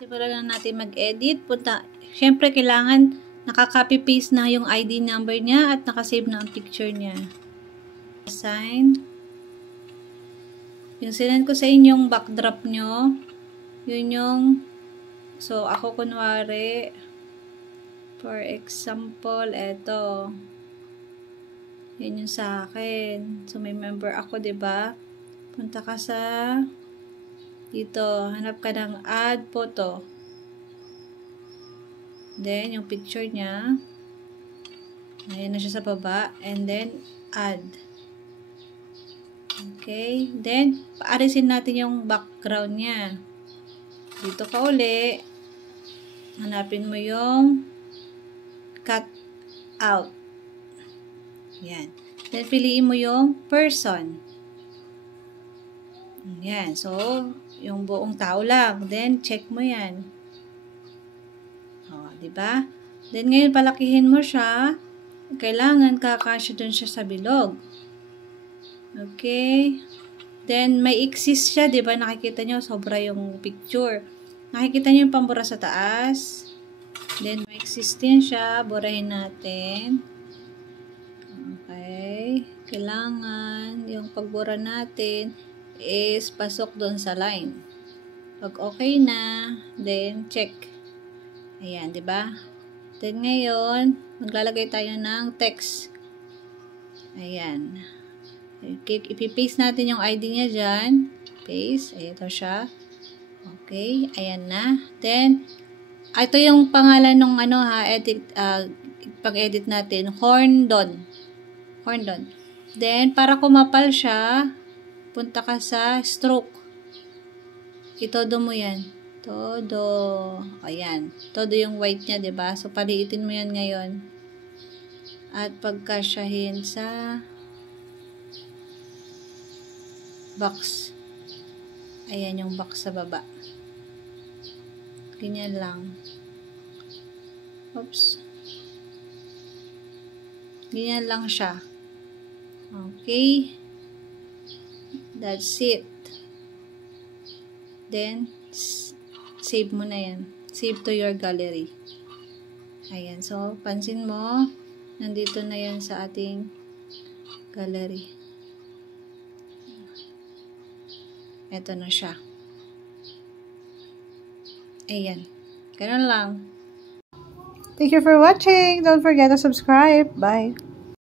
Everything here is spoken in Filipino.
Simulan na natin mag-edit. Siyempre, kailangan nakaka-copy-paste na yung ID number niya at nakasave na ang picture niya. Assign. Yung sinend ko sa inyong backdrop nyo, yun yung, so, ako kunwari, for example, eto. Yun yung sa akin. So, may member ako, diba? Punta ka sa dito, hanap ka ng add photo. Then, yung picture niya. Ayan na siya sa baba. And then, add. Okay. Then, paarisin natin yung background niya. Dito ka uli. Hanapin mo yung cut out. Ayan. Then, piliin mo yung person. Ayan. So, yung buong tao lang. Then, check mo yan. O, diba? Then, ngayon, palakihin mo siya. Kailangan kakasya dun siya sa bilog. Okay. Then, may exist siya, diba? Nakikita nyo, sobra yung picture. Nakikita nyo yung pambura sa taas. Then, may exist din siya. Burahin natin. Okay. Kailangan, yung pagbura natin is pasok doon sa line. Pag okay na, then check. Ayan, di ba? Then ngayon, maglalagay tayo ng text. Ayan. Okay, ipipaste natin yung ID niya dyan. Paste. Ayan, ito siya. Okay, ayan na. Then, ito yung pangalan ng edit, pag-edit natin. Horndon. Horndon. Then, para kumapal siya, punta ka sa stroke. Itodo mo yan. Todo. Ayan. Todo yung white niya, diba? So, paliitin mo yan ngayon. At pagkasyahin sa box. Ayan yung box sa baba. Ganyan lang. Oops. Ganyan lang siya. Okay. That's it. Then, save mo na yan. Save to your gallery. Ayan. So, pansin mo, nandito na yan sa ating gallery. Ito na siya. Ayan. Ganun lang. Thank you for watching. Don't forget to subscribe. Bye.